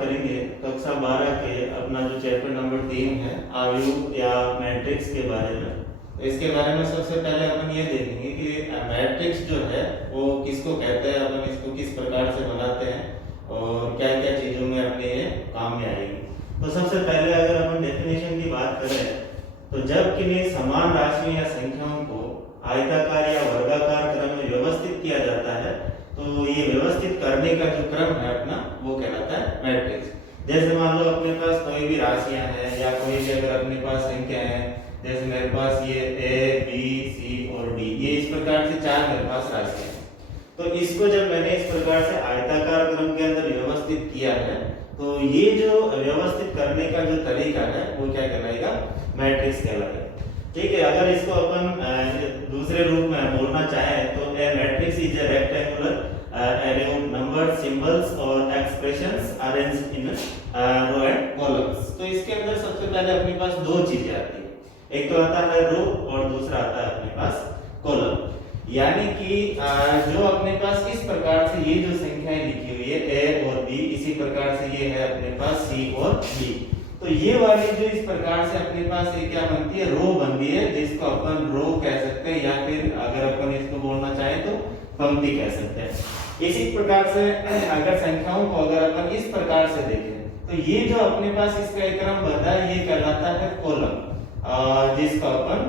करेंगे कक्षा 12 के अपना जो चैप्टर नंबर 3 है आव्यूह या मैट्रिक्स के बारे में। तो इसके बारे में सबसे पहले अपन ये देखेंगे कि मैट्रिक्स जो है वो किसको कहते हैं, अपन इसको किस प्रकार से बनाते हैं और क्या क्या चीज़ों में अपने ये काम में आएगी। तो सबसे पहले अगर अपन डेफिनेशन की बात करें तो जब किन्हीं समान राशियों या संख्याओं को आयताकार या वर्गाकार क्रम में व्यवस्थित किया जाता है तो ये व्यवस्थित करने का जो क्रम है अपना वो कहलाता है मैट्रिक्स। जैसे मान लो अपने पास कोई भी राशियां हैं या कोई भी अगर अपने पास संख्या है, जैसे मेरे पास ये ए बी सी और डी, ये इस प्रकार से 4 मेरे पास राशियां हैं। तो इसको जब मैंने इस प्रकार से आयताकार क्रम के अंदर व्यवस्थित किया है तो ये जो व्यवस्थित करने का जो तरीका है वो क्या कहलाएगा, मैट्रिक्स कहलाएगा। ठीक है, अगर इसको अपन दूसरे रूप में बोलना चाहें तो a matrix is a rectangular array of numbers, symbols और expressions arranged in row and columns। तो इसके अंदर सबसे पहले अपने पास दो चीजें आती है, एक तो आता है रो और दूसरा आता है अपने पास कॉलम। यानी कि जो अपने पास इस प्रकार से ये जो संख्याएं लिखी हुई है ए और बी, इसी प्रकार से ये है अपने पास सी और डी। तो ये वाली जो इस प्रकार से अपने पास ये क्या बनती है, रो बनती है, जिसको अपन रो कह सकते हैं या फिर अगर अपन इसको बोलना चाहें तो पंक्ति कह सकते हैं। इसी प्रकार से अगर संख्याओं को अगर अपन इस प्रकार से देखें तो ये जो अपने पास इसका एक क्रम बना है ये कहलाता है कॉलम, जिसको अपन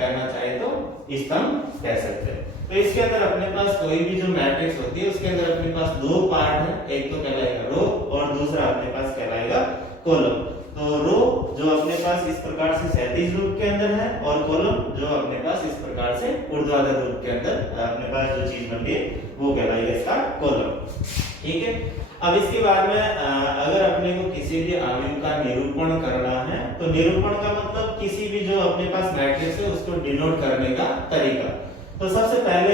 कहना चाहे तो स्तंभ कह सकते हैं। तो इसके अंदर अपने पास कोई भी जो मैट्रिक्स होती है उसके अंदर अपने पास दो पार्ट है, एक तो कहलाएगा रो और दूसरा अपने पास कहलाएगा कॉलम। तो रो जो अपने पास इस प्रकार से क्षैतिज रूप के अंदर है और कॉलम जो अपने पास इस प्रकार से ऊर्ध्वाधर रूप के अंदर अपने पास जो चीज बनती है वो कहलाएगा इसका कॉलम। ठीक है, अब इसके बाद में अगर अपने को किसी भी आव्यूह का निरूपण करना है तो निरूपण का मतलब किसी भी जो अपने पास मैट्रिक्स है उसको डिनोट करने का तरीका। तो सबसे पहले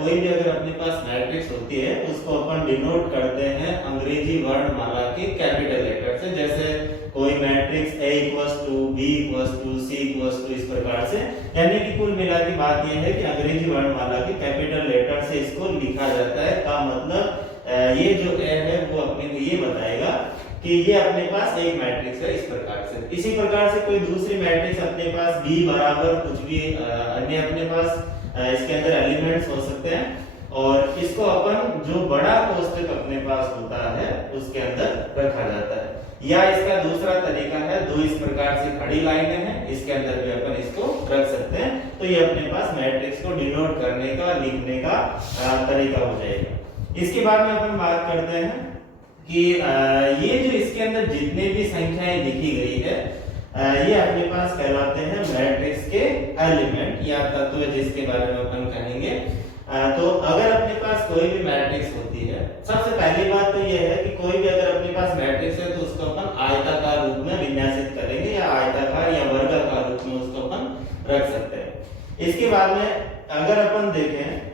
कोई भी अगर अपने पास मैट्रिक्स होती है उसको अपन डिनोट करते हैं अंग्रेजी वर्णमाला के कैपिटल लेटर से। जैसे कोई matrix A equals to B equals to C equals to, इस प्रकार से। यानी कि कुल मिला के बात यह है कि अंग्रेजी वर्णमाला के कैपिटल लेटर से इसको लिखा जाता है। का मतलब ये जो A है वो अपने को ये बताएगा कि ये अपने पास एक मैट्रिक्स है इस प्रकार से। इसी प्रकार से कोई दूसरी मैट्रिक्स अपने पास B बराबर कुछ भी अन्य अपने पास इसके अंदर एलिमेंट्स हो सकते हैं और इसको अपन जो बड़ा कोष्टक अपने पास होता है उसके अंदर रखा जाता है। या इसका दूसरा तरीका है, दो इस प्रकार से खड़ी लाइनें हैं, इसके अंदर भी अपन इसको रख सकते हैं। तो ये अपने पास मैट्रिक्स को डिनोट करने का, लिखने का तरीका हो जाएगा। इसके बाद में अपन बात करते हैं कि ये जो इसके अंदर जितने भी संख्याएं लिखी गई है ये अपने पास कहलाते हैं मैट्रिक्स के एलिमेंट या तत्व, जिसके बारे में अपन कहेंगे। तो अगर अपने पास कोई भी मैट्रिक्स होती है, सबसे पहली बात तो यह है कि कोई भी अगर अपने पास मैट्रिक्स है तो उसको अपन आयताकार रूप में विन्यासित करेंगे या आयताकार या वर्गाकार रूप में उसको अपन रख सकते हैं। इसके बाद में अगर अपन देखें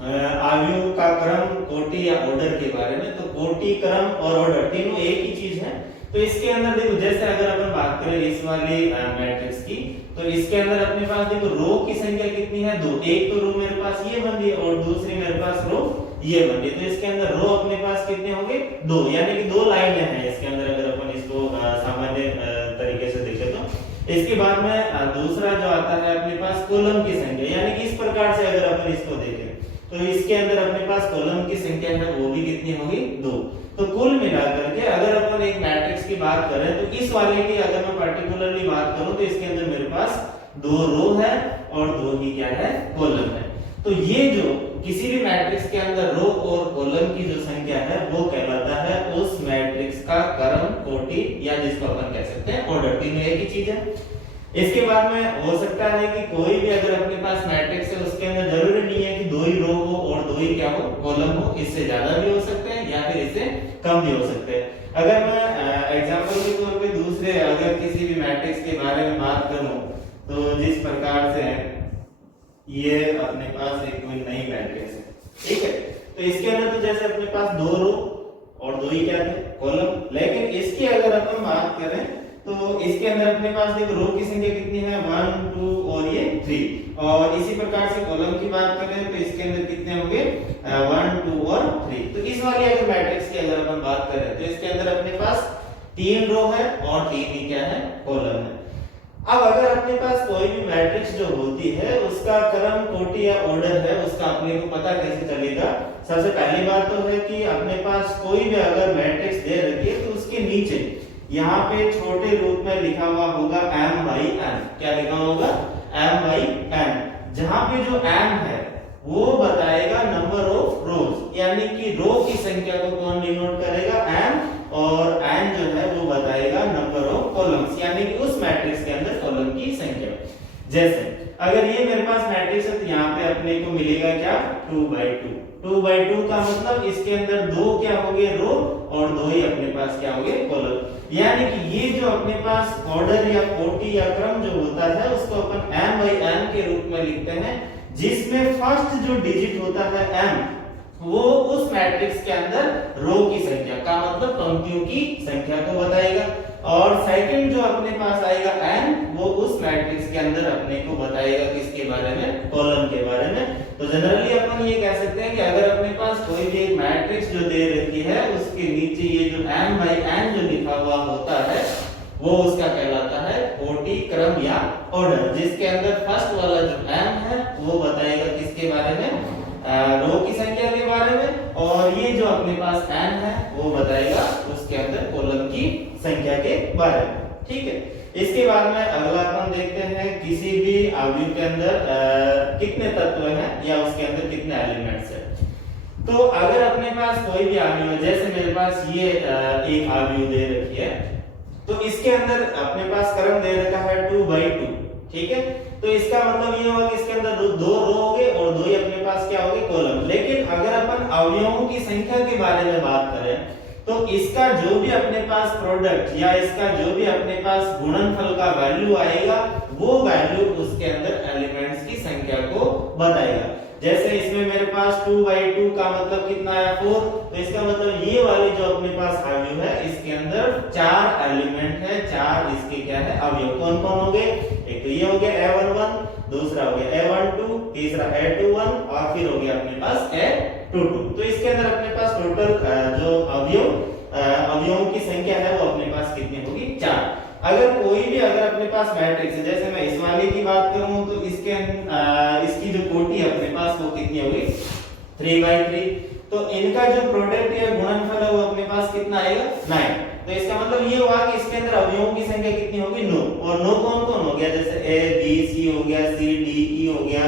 आव्यूह का क्रम, कोटि या ऑर्डर के बारे में, तो कोटि, क्रम और ऑर्डर तीनों एक ही चीज है। तो इसके अंदर देखो, जैसे अगर अपन बात करें इस वाली मैट्रिक्स की तो इसके अंदर अपने पास देखो रो की संख्या कितनी है, दो। एक तो रो मेरे पास ये बन रही है और दूसरी मेरे पास रो ये बन रही है। तो इसके अंदर रो अपने पास कितने होंगे, दो, यानी कि दो लाइनें हैं इसके अंदर अगर अपन इसको सामान्य तरीके से देखें तो। इसके बाद में दूसरा जो आता है अपने पास कॉलम की संख्या, यानी कि इस प्रकार से अगर अपन इसको देखें तो इसके अंदर अपने पास कॉलम की संख्या है वो भी कितनी होगी, दो। तो कुल मिलाकर के अगर अपन एक मैट्रिक्स की बात करें तो इस वाले की अगर मैं पर्टिकुलरली बात करूं तो इसके अंदर मेरे पास दो रो है और दो ही क्या है, कॉलम है। तो ये जो किसी भी मैट्रिक्स के अंदर रो और कॉलम की जो संख्या है वो कहलाता है उस मैट्रिक्स का क्रम, कोटि या जिसको अपन कह सकते हैं ऑर्डर। तीनों एक ही चीज है। इसके बाद में हो सकता है कि कोई भी अगर अपने पास मैट्रिक्स है उसके अंदर जरूरी नहीं है कि दो ही रो हो और दो ही क्या हो, कॉलम हो। इससे ज्यादा भी हो सकते हैं या फिर इससे कम भी हो सकते हैं। अगर मैं एग्जांपल के तौर पे दूसरे अगर किसी भी मैट्रिक्स के बारे में बात करूं तो जिस प्रकार से ये अपने पास एक कोई नई मैट्रिक्स है, ठीक है, तो इसके अंदर तो जैसे अपने पास दो रो और दो ही क्या थे, कॉलम। लेकिन इसकी अगर अपन बात करें तो इसके अंदर अपने पास देखो रो की संख्या कितनी है, 1 2 और ये 3, और इसी प्रकार से कॉलम की बात करें तो इसके अंदर कितने होंगे 1 2 और 3। तो इस वाली अगर मैट्रिक्स की अगर अपन बात करें तो इसके अंदर अपने पास 3 रो है और 3 ही क्या है कॉलम है। अब अगर अपने पास कोई भी मैट्रिक्स जो होती है उसका क्रम कोटि या ऑर्डर है उसका अपने को पता कैसे चलेगा। सबसे पहली बात तो है कि अपने पास कोई भी अगर मैट्रिक्स दे रखी है तो उसके नीचे यहाँ पे छोटे रूप में लिखा हुआ होगा m/n। क्या लिखा होगा m/n, जहां पे जो m है वो बताएगा नंबर ऑफ रोज, यानी कि रो की संख्या को कौन डिनोट करेगा m, और n जो है वो बताएगा नंबर ऑफ कॉलम्स, यानी कि उस मैट्रिक्स के अंदर कॉलम की संख्या। जैसे अगर ये मेरे पास मैट्रिक्स है तो यहाँ पे अपने को मिलेगा क्या 2/2। 2/2 का मतलब इसके अंदर दो क्या हो गए रो और दो ही अपने पास क्या हो गए कॉलम, यानी कि ये जो अपने पास ऑर्डर या कोटि या क्रम जो होता है उसको अपन m/n के रूप में लिखते हैं, जिसमें फर्स्ट जो डिजिट होता है m वो उस मैट्रिक्स के अंदर रो की संख्या का मतलब पंक्तियों की संख्या को बताएगा, और सेकंड जो अपने पास आएगा n वो उस मैट्रिक्स के अंदर अपने को बताएगा किसके बारे में कॉलम के बारे में। तो जनरली अपन ये कह सकते हैं कि अगर अपने पास कोई भी एक मैट्रिक्स जो दे रखी है उसके नीचे ये जो m/n जो लिखा हुआ होता है वो उसका कहलाता है कोटि क्रम या ऑर्डर, जिसके अंदर फर्स्ट वाला जो m है वो बताएगा किसके बारे में रो की संख्या के बारे में, और ये जो अपने पास n है वो बताएगा उसके अंदर कॉलम की संख्या के बारे में। ठीक है, इसके बाद में अगला अपन देखते हैं किसी भी अवयव के अंदर कितने तत्व हैं या उसके अंदर कितने एलिमेंट्स हैं। तो अगर अपने पास कोई भी अवयव है, जैसे मेरे पास ये एक अवयव दे रखी है तो इसके अंदर अपने पास क्रम दे रखा है 2/2। ठीक है, तो इसका मतलब ये होगा कि इसके अंदर दो रो होंगे और दो ही अपने पास क्या होंगे कॉलम। लेकिन अगर अपन अवयवों की संख्या के बारे में बात करें तो इसका जो भी अपने पास प्रोडक्ट या इसका जो भी अपने पास गुणनफल का वैल्यू आएगा वो वैल्यू उसके अंदर एलिमेंट्स की संख्या को बताएगा। जैसे इसमें मेरे पास 2/2 का मतलब कितना आया 4, तो इसका मतलब ये वाली जो अपने पास अवयव है इसके अंदर 4 एलिमेंट है, 4 इसके क्या है अवयव। कौन कौन हो गए, एक तो ये हो गया a11, दूसरा हो गया a12, तीसरा a21 और फिर हो गया अपने पास a22। तो इसके अंदर अपने पास टोटल जो अवयवों की संख्या है वो अपने पास कितनी होगी 4। अगर कोई भी अगर अपने पास मैट्रिक्स है, जैसे मैं इस वाले की बात करूं तो इसकी जो कोटि है अपने पास वो कितनी होगी 3/3। तो इनका जो प्रोडक्ट या गुणनफल है वो अपने पास कितना आएगा 9। तो इसका मतलब ये हुआ कि इसके अंदर अवयवों की संख्या कितनी होगी 9। और 9 कौन कौन हो गया, जैसे a b c हो गया, c d e हो गया,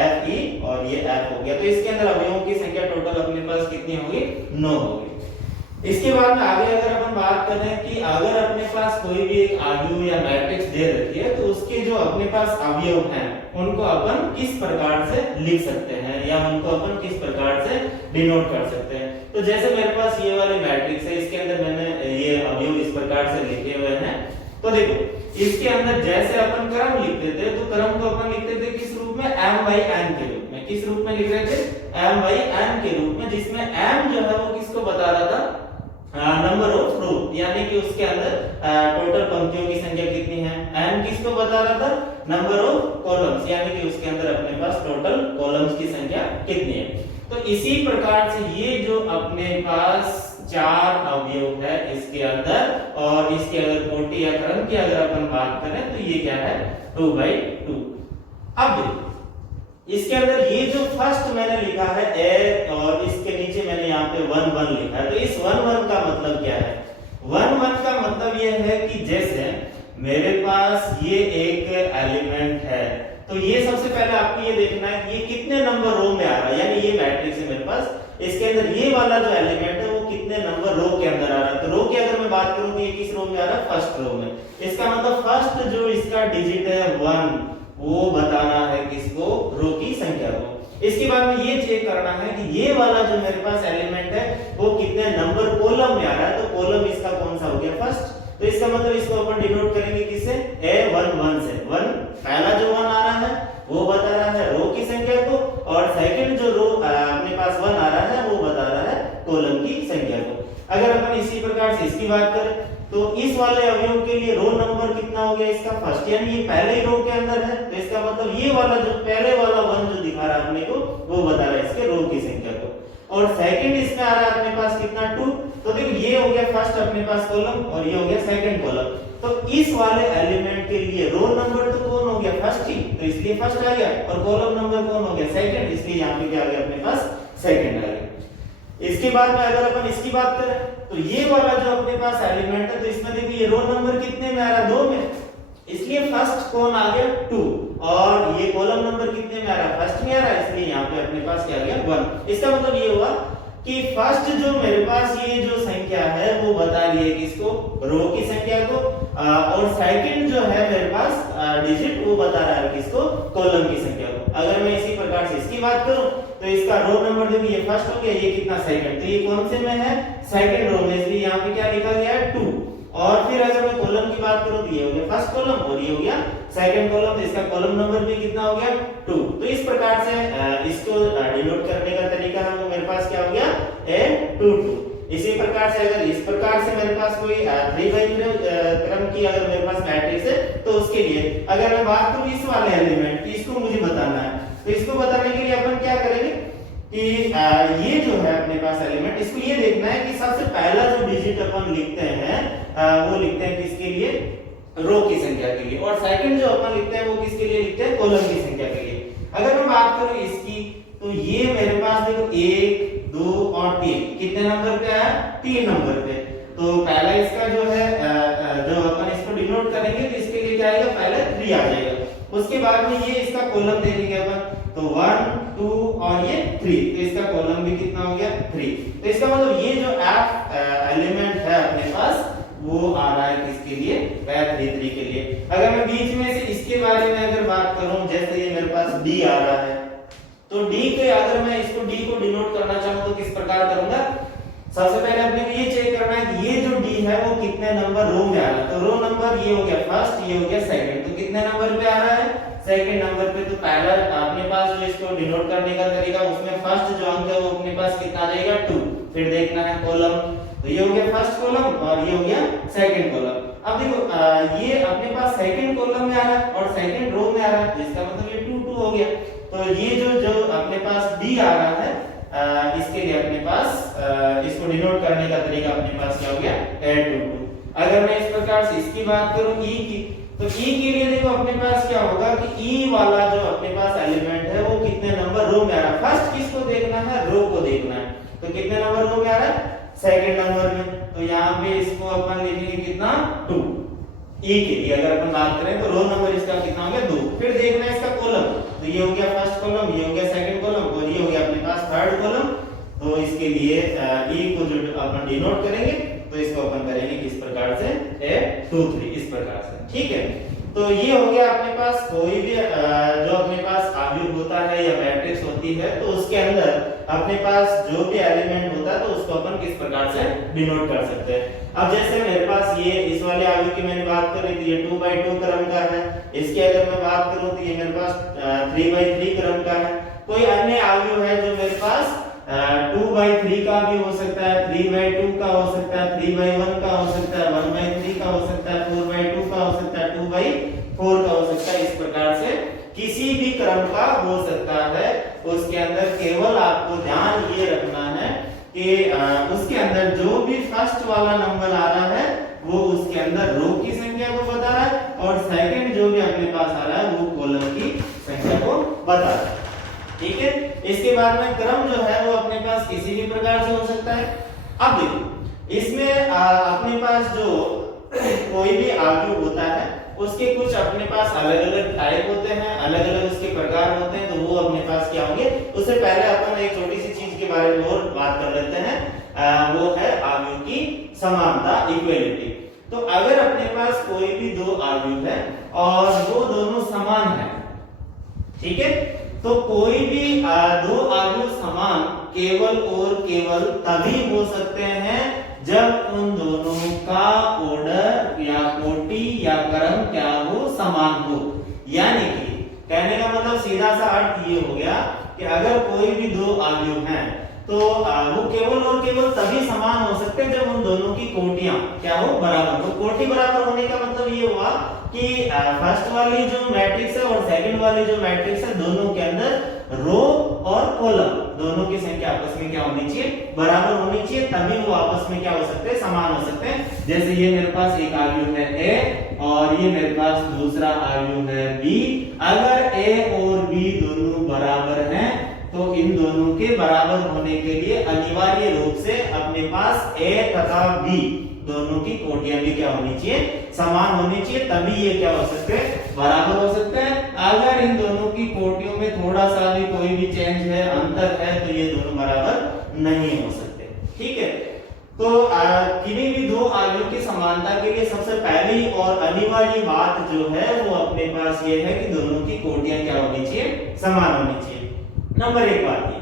f e और ये f हो गया। तो इसके अंदर अवयवों की संख्या टोटल अपने पास कितनी होगी 9 होगी। इसके बाद में आगे अगर अपन बात करें कि अगर अपने पास कोई भी एक अवयव या मैट्रिक्स दे रखी है तो उसके जो अपने पास अवयव हैं उनको अपन किस प्रकार से लिख सकते हैं या उनको अपन किस प्रकार से डिनोट कर सकते हैं। तो जैसे मेरे पास ये वाले मैट्रिक्स है, इसके अंदर मैंने ये अवयव इस प्रकार से लिखे हुए हैं। तो देखो इसके अंदर जैसे अपन क्रम लिखते थे तो क्रम को अपन लिखते थे किस रूप में m/n के रूप में। किस रूप में लिख रहे थे m/n के रूप में, जिसमें m जो है वो किसको बता रहा था नंबर ऑफ रो, यानी कि उसके अंदर टोटल पंक्तियों की संख्या कितनी है। n किसको बता रहा था नंबर ऑफ कॉलम्स, यानी कि उसके अंदर अपने पास टोटल कॉलम्स की संख्या कितनी है। तो इसी प्रकार से ये जो अपने पास 4 अवयव है इसके अंदर, और इसके अगर कोटि या क्रम की अगर अपन बात करें तो ये क्या है 2/2। अब देखो इसके अंदर ये जो फर्स्ट मैंने लिखा है a और इसके नीचे मैंने यहाँ पे 1 1 लिखा है। तो इस 1 1 का मतलब क्या है, 1 1 का मतलब ये है कि जैसे मेरे पास ये एक एलिमेंट है तो ये सबसे पहले आपको ये देखना है कि ये कितने नंबर रो में आ रहा है, यानी ये मैट्रिक्स है मेरे पास, इसके अंदर ये वाला जो एलिमेंट है वो कितने नंबर रो के अंदर आ रहा है। तो रो की अगर मैं बात करूं तो ये किस रो में आ रहा है फर्स्ट रो में। इसका मतलब फर्स्ट जो इसका डिजिट है 1 वो बताना है किसको रो की संख्या को। इसके बाद में ये चेक करना है कि ये वाला जो मेरे पास एलिमेंट है वो कितने नंबर कॉलम में आ रहा है। तो कॉलम इसका कौन सा हो गया फर्स्ट, तो इसका मतलब इसको अपन डिनोट करेंगे किससे a11 से। 1 पहला जो 1 आ रहा है वो बता रहा है रो की संख्या को, और सेकंड जो रो अपने पास 1 आ रहा है वो बता रहा है कॉलम की संख्या को। अगर अपन इसी प्रकार पास इसकी बात करें तो इस वाले अवयव के लिए रो नंबर कितना हो गया इसका फर्स्ट, यानी ये पहले ही रो के अंदर है, तो इसका मतलब ये वाला जो पहले वाला वन जो दिखा रहा है अपने को वो बता रहा है इसके रो की संख्या को। और सेकंड इसमें आ रहा है अपने पास कितना 2, तो देखो ये हो गया फर्स्ट अपने पास कॉलम और ये हो गया सेकंड कॉलम। तो इस वाले एलिमेंट के लिए रो नंबर तो कौन हो गया फर्स्ट ही, तो इसलिए फर्स्ट आ गया, और कॉलम नंबर कौन हो गया सेकंड, इसलिए यहाँ पे क्या आ गया अपने पास सेकंड आ गया। इसके बाद में अगर अपन इसकी बात करें तो ये वाला जो अपने पास एलिमेंट है तो इसमें देखिए ये रो नंबर कितने में आ रहा है 2 में, इसलिए फर्स्ट कौन आ गया 2, और ये कॉलम नंबर कितने में आ रहा है फर्स्ट में आ रहा है, इसलिए यहाँ पे अपने पास क्या आ गया 1। इसका मतलब ये हुआ कि फर्स्ट जो मेरे पास ये जो संख्या है वो बता रही है किसको, रो की संख्या को, और सेकंड जो है मेरे पास डिजिट वो बता रहा है किसको, कॉलम की संख्या को। अगर मैं इसी प्रकार से इसकी बात करूं तो इसका रो नंबर देखिए ये फर्स्ट हो गया, ये कितना सेकंड, तो ये कौन से में है सेकंड रो में, इसलिए यहाँ पे क्या लिखा गया है 2। और फिर अगर मैं कॉलम की बात करूं तो ये हो गया फर्स्ट कॉलम और ये हो गया सेकंड कॉलम, तो इसका कॉलम नंबर भी कितना हो गया 2। तो इस प्रकार से इसको डिनोट करने का तरीका है वो मेरे पास क्या हो गया A22। इसी प्रकार से अगर इस प्रकार से मेरे पास कोई 3x3 क्रम की अगर मेरे पास मैट्रिक्स है तो उसके लिए अगर मैं बात करूं इस वाले एलिमेंट की, इसको मुझे बताना है, तो इसको बताने के लिए अपन क्या करेंगे कि ये जो है अपने पास एलिमेंट, इसको ये देखना है कि सबसे पहला जो डिजिट अपन लिखते हैं वो लिखते हैं किसके लिए, रो की संख्या के लिए, और सेकंड जो अपन लिखते हैं वो किसके लिए लिखते हैं, कॉलम की संख्या के लिए। अगर मैं बात करूं इसकी तो ये मेरे पास देखो 1 2 और 3 कितने नंबर पे है 3 नंबर पे, तो पहला इसका जो है जो अपन इसको डिनोट करेंगे तो इसके लिए क्या आएगा पहले 3 आ जाएगा, उसके बाद में ये इसका कॉलम देखेंगे अपन तो 1 2 और ये 3, तो इसका कॉलम भी कितना हो गया 3। तो इसका मतलब ये जो F एलिमेंट है अपने पास वो आ रहा है किसके लिए, 3 के लिए। अगर मैं बीच में से इसके बारे में अगर बात करूं, जैसे ये मेरे पास D आ रहा है, तो D के अगर मैं इसको D को डिनोट करना चाहूं तो किस प्रकार करूंगा, सबसे पहले अपने को ये चेक करना है कि ये जो D है वो कितने नंबर रो में आ रहा है, तो रो नंबर ये हो गया फर्स्ट, ये हो गया सेकंड, तो कितने नंबर पे आ रहा है सेकंड नंबर पे। तो पहला अपने पास जो इसको डिनोट करने का तरीका उसमें फर्स्ट जो अंक है वो अपने पास कितना आ जाएगा 2, फिर देखना है कॉलम, तो ये हो गया फर्स्ट कॉलम और ये हो गया सेकंड कॉलम। अब देखो ये अपने पास सेकंड कॉलम में आ रहा है और सेकंड रो में आ रहा है, इसका मतलब ये 2 2 हो गया। तो ये जो अपने पास D आ रहा है इसके लिए अपने पास इसको डिनोट करने का तरीका अपने पास क्या हो गया A22। अगर मैं इस प्रकार से इसकी बात करूं E की, तो E के लिए देखो अपने पास क्या होगा कि E वाला जो अपने पास एलिमेंट है वो कितने नंबर रो में आ रहा है, फर्स्ट किसको देखना है रो को देखना है, तो कितने नंबर रो में आ रहा है सेकंड नंबर में, तो यहाँ पे इसको अपन लिखेंगे कितना 2। E के लिए अगर अपन बात करें तो रो नंबर इसका कितना हो गया 2, फिर देखना है इसका कॉलम, तो ये हो गया फर्स्ट कॉलम, ये हो गया सेकंड कॉलम और ये हो गया अपने पास थर्ड कॉलम। तो इसके लिए E को जो अपन डिनोट करेंगे तो इसको अपन करेंगे किस प्रकार से A23 इस प्रकार से, ठीक है। तो ये हो गया अपने पास कोई भी जो अपने पास अवयव होता है या मैट्रिक्स होती है तो उसके अंदर अपने पास जो भी एलिमेंट होता है तो उसको अपन किस प्रकार से डिनोट कर सकते हैं। अब जैसे मेरे पास ये इस वाले अवयव की मैंने बात करी थी, ये 2x2 क्रम का है, इसकी अगर मैं बात करूं तो ये मेरे पास 3x3 क्रम का है। कोई अन्य अवयव है जो मेरे पास 2x3 का भी हो सकता है, 3x2 का हो सकता है, 3x1 का हो सकता है, 1x3 का हो सकता है, 4x2 का हो सकता है, 2x4 का हो सकता है, इस प्रकार से किसी भी क्रम का हो सकता है। उसके अंदर केवल आपको ध्यान ये रखना है कि उसके अंदर जो भी फर्स्ट वाला नंबर आ रहा है वो उसके अंदर रो की संख्या को बता रहा है और सेकंड जो भी अपने पास आ रहा है वो कॉलम की संख्या को बता रहा है, ठीक है। इसके बाद में क्रम जो है वो अपने पास किसी भी प्रकार से हो सकता है। अब देखो इसमें अपने पास जो कोई भी अवयव होता है उसके कुछ अपने पास अलग अलग टाइप होते हैं, अलग अलग उसके प्रकार होते हैं, तो वो अपने पास क्या होंगे। उससे पहले अपन एक छोटी सी चीज के बारे में और बात कर लेते हैं, वो है अवयव की समानता, इक्वलिटी। तो अगर अपने पास कोई भी दो अवयव है और वो दोनों समान है, ठीक है, तो कोई भी दो अवयव समान केवल और केवल तभी हो सकते हैं जब उन दोनों का ऑर्डर या कोटि या क्रम क्या हो, समान हो। यानी कि कहने का मतलब सीधा सा अर्थ ये हो गया कि अगर कोई भी दो अवयव हैं तो वो केवल और केवल तभी समान हो सकते हैं जब उन दोनों की कोटियां क्या हो, बराबर। तो कोटि बराबर होने का मतलब ये हुआ कि फर्स्ट वाली जो मैट्रिक्स है और सेकंड वाली जो मैट्रिक्स है, दोनों के अंदर रो और कॉलम दोनों की संख्या आपस में क्या होनी चाहिए, बराबर होनी चाहिए, तभी वो आपस में क्या हो सकते हैं, समान हो सकते हैं। जैसे ये मेरे पास एक आव्यूह है ए और ये मेरे पास दूसरा आव्यूह है बी। अगर ए और बी दोनों बराबर हैं तो इन दोनों के बराबर होने के लिए अनिवार्य रूप से अपने पास ए तथा बी दोनों की कोटियां भी क्या होनी चाहिए, समान होनी चाहिए, तभी ये क्या हो सकते हैं, बराबर हो सकते हैं। अगर इन दोनों की कोटियों में थोड़ा सा भी कोई भी चेंज है, अंतर है, तो ये दोनों बराबर नहीं हो सकते। ठीक है, तो किन्हीं भी दो आव्यूह की समानता के लिए सबसे पहली और अनिवार्य बात जो है वो अपने पास ये है कि दोनों की कोटियां क्या होनी चाहिए, समान होनी चाहिए। नंबर एक बात ये।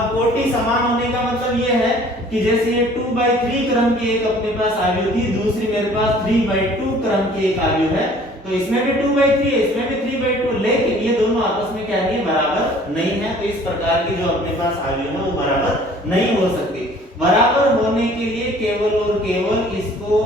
अब कोटि समान होने का मतलब ये है कि जैसे ये 2/3 क्रम की एक अपने पास आव्यूह थी, दूसरी मेरे पास 3/2 क्रम की एक आव्यूह है, तो इसमें भी 2/3 है, इसमें भी 3/2, लेकिन ये दोनों आपस में क्या नहीं, बराबर नहीं है। तो इस प्रकार की जो अपने पास आव्यूह है वो बराबर नहीं हो सकती। बराबर होने के लिए केवल और केवल इसको